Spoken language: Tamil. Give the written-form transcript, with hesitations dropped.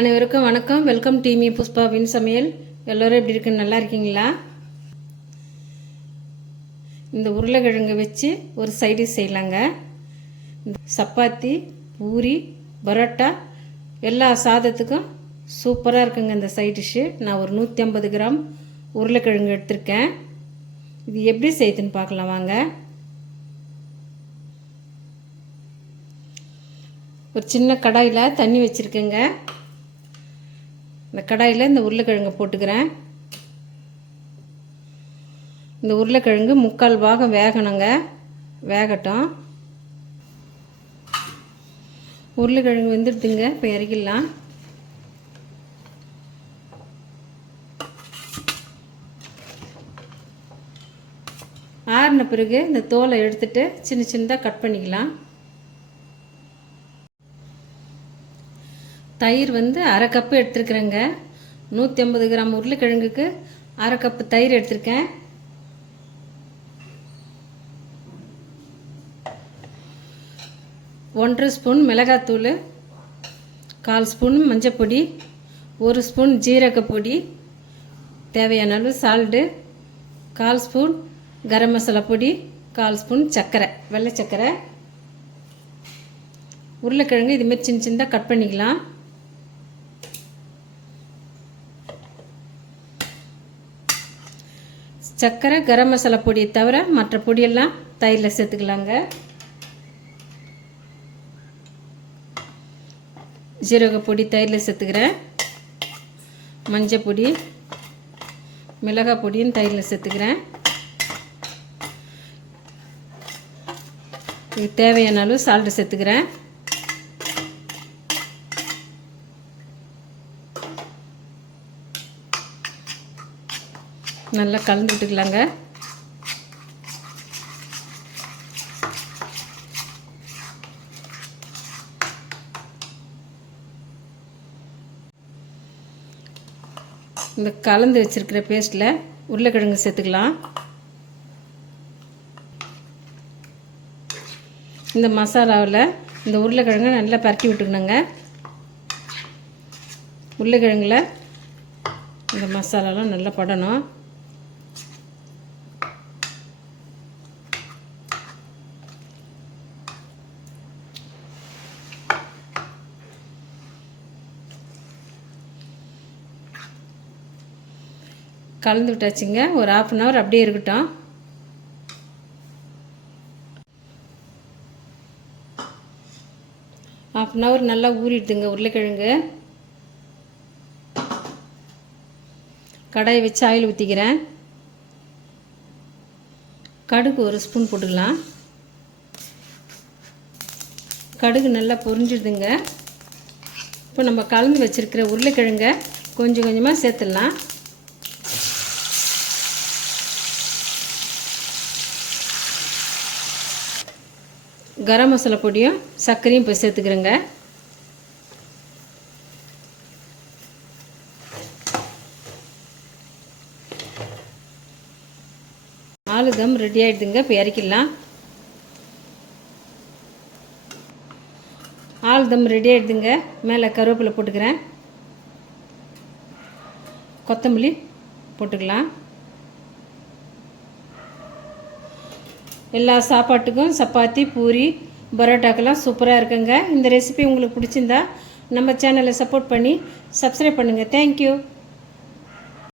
அனைவருக்கும் வணக்கம். வெல்கம் டீமி புஷ்பாவின் சமையல். எல்லோரும் எப்படி இருக்குன்னு நல்லா இருக்கீங்களா? இந்த உருளைக்கிழங்கு வச்சு ஒரு சைடிஷ் செய்யலாங்க. சப்பாத்தி, பூரி, பரோட்டா எல்லா சாதத்துக்கும் சூப்பராக இருக்குங்க இந்த சைடிஷ்ஷு. நான் ஒரு 150 கிராம் உருளைக்கிழங்கு எடுத்திருக்கேன். இது எப்படி செய்யுதுன்னு பார்க்கலாம் வாங்க. ஒரு சின்ன கடாயில் தண்ணி வச்சுருக்கேங்க. இந்த கடாயில் இந்த உருளைக்கிழங்கை போட்டுக்கிறேன். இந்த உருளைக்கிழங்கு 3/4 பாகம் வேகணுங்க. வேகட்டும். உருளைக்கிழங்கு வெந்துடுதுங்க. இப்போ இறக்கிடலாம். ஆறின பிறகு இந்த தோலை எடுத்துட்டு சின்ன சின்னதாக கட் பண்ணிக்கலாம். தயிர் 1/2 கப்பு எடுத்துருக்குறேங்க. 150 கிராம் உருளைக்கிழங்குக்கு 1/2 கப்பு தயிர் எடுத்திருக்கேன். ஒன்றரை ஸ்பூன் மிளகாத்தூள், 1/4 ஸ்பூன் மஞ்சப்பொடி, 1 ஸ்பூன் ஜீரகப்பொடி, தேவையான அளவு சால்ட்டு, 1/4 ஸ்பூன் கரம் மசாலா பொடி, 1/4 ஸ்பூன் சர்க்கரை, வெள்ளை சர்க்கரை. உருளைக்கிழங்கு இதுமாரி சின்ன சின்னதாக கட் பண்ணிக்கலாம். சர்க்கரை, கரம் மசாலா பொடியை தவிர மற்ற பொடியெல்லாம் தயிரில் சேர்த்துக்கலாங்க. ஜீரகப்பொடி தயிரில் சேர்த்துக்கிறேன். மஞ்சள் பொடி, மிளகாய் பொடியும் தயிரில் சேர்த்துக்கிறேன். இது தேவையான அளவு சால்ட்டு சேர்த்துக்கிறேன். நல்லா கலந்து விட்டுக்கலாங்க. இந்த கலந்து வச்சிருக்கிற பேஸ்ட்டில் உருளைக்கிழங்கு சேர்த்துக்கலாம். இந்த மசாலாவில் இந்த உருளைக்கிழங்கை நல்லா பரட்டி விட்டுக்கணுங்க. உருளைக்கிழங்குல இந்த மசாலாலாம் நல்லா படணும். கலந்து விட்டாச்சுங்க. ஒரு 1/2 hour அப்படியே இருக்கட்டும். ½ hour நல்லா ஊறிடுதுங்க உருளைக்கிழங்கு. கடாயை வச்சு ஆயில் ஊற்றிக்கிறேன். கடுகு 1 ஸ்பூன் போட்டுக்கலாம். கடுகு நல்லா பொரிஞ்சிடுதுங்க. இப்போ நம்ம கலந்து வச்சுருக்கிற உருளைக்கிழங்கை கொஞ்சம் கொஞ்சமாக சேர்த்துடலாம். கரம் மசாலா பொடியும் சர்க்கரையும் இப்போ சேர்த்துக்கிறேங்க. ஆலுதம் ரெடி ஆகிடுதுங்க. இப்போ இறக்கிடலாம். ஆலுதம் ரெடி ஆகிடுதுங்க. மேலே கருவேப்பிலை போட்டுக்கிறேன். கொத்தமல்லி போட்டுக்கலாம். எல்லா சாப்பாட்டுக்கும் சப்பாத்தி, பூரி, பரோட்டாக்கெல்லாம் சூப்பராக இருக்குங்க. இந்த ரெசிபி உங்களுக்கு பிடிச்சிருந்தா நம்ம சேனலை சப்போர்ட் பண்ணி சப்ஸ்கிரைப் பண்ணுங்கள். தேங்க்யூ.